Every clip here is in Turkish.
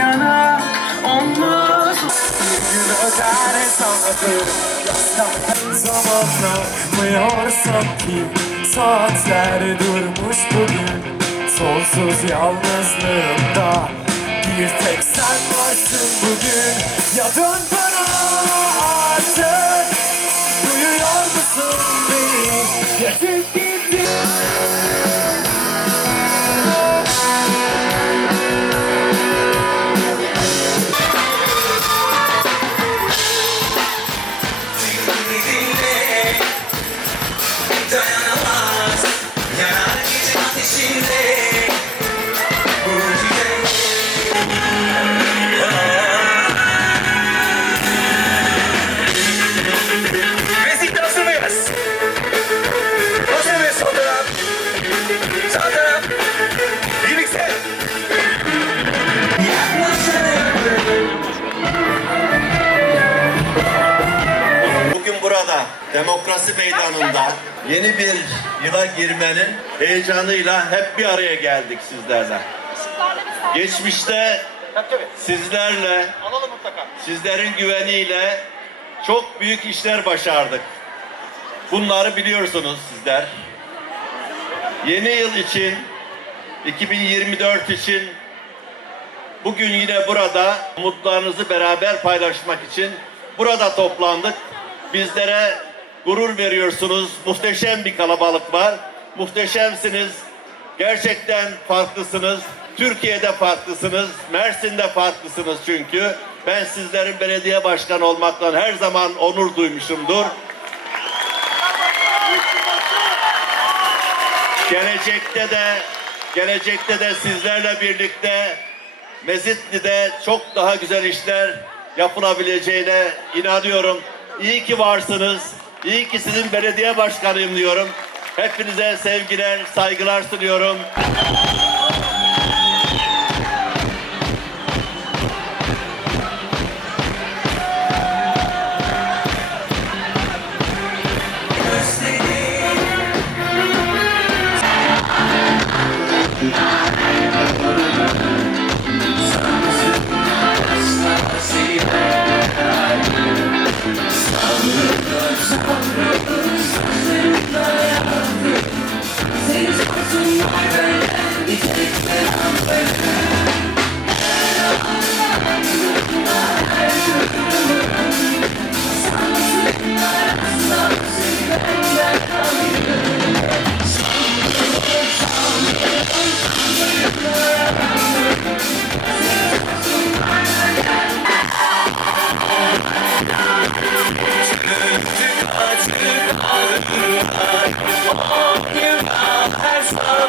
yana olmaz. Bir öder hesabı Zaman anlamıyorsun ki. Saatler durmuş bugün. Sonsuz yalnızlığımda Bir tek sen varsın bugün. Ya dön Burada demokrasi meydanında yeni bir yıla girmenin heyecanıyla hep bir araya geldik sizlerle. Geçmişte sizlerle, sizlerin güveniyle çok büyük işler başardık. Bunları biliyorsunuz sizler. Yeni yıl için, 2024 için Bugün yine burada umutlarınızı beraber paylaşmak için burada toplandık. Bizlere gurur veriyorsunuz. Muhteşem bir kalabalık var. Muhteşemsiniz. Gerçekten farklısınız. Türkiye'de farklısınız. Mersin'de farklısınız çünkü. Ben sizlerin belediye başkanı olmaktan her zaman onur duymuşumdur. Gelecekte de gelecekte de sizlerle birlikte Mezitli'de çok daha güzel işler yapılabileceğine inanıyorum. İyi ki varsınız. İyi ki sizin belediye başkanıyım diyorum. Hepinize sevgiler, saygılar sunuyorum.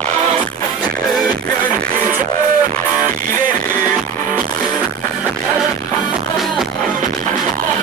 Oh,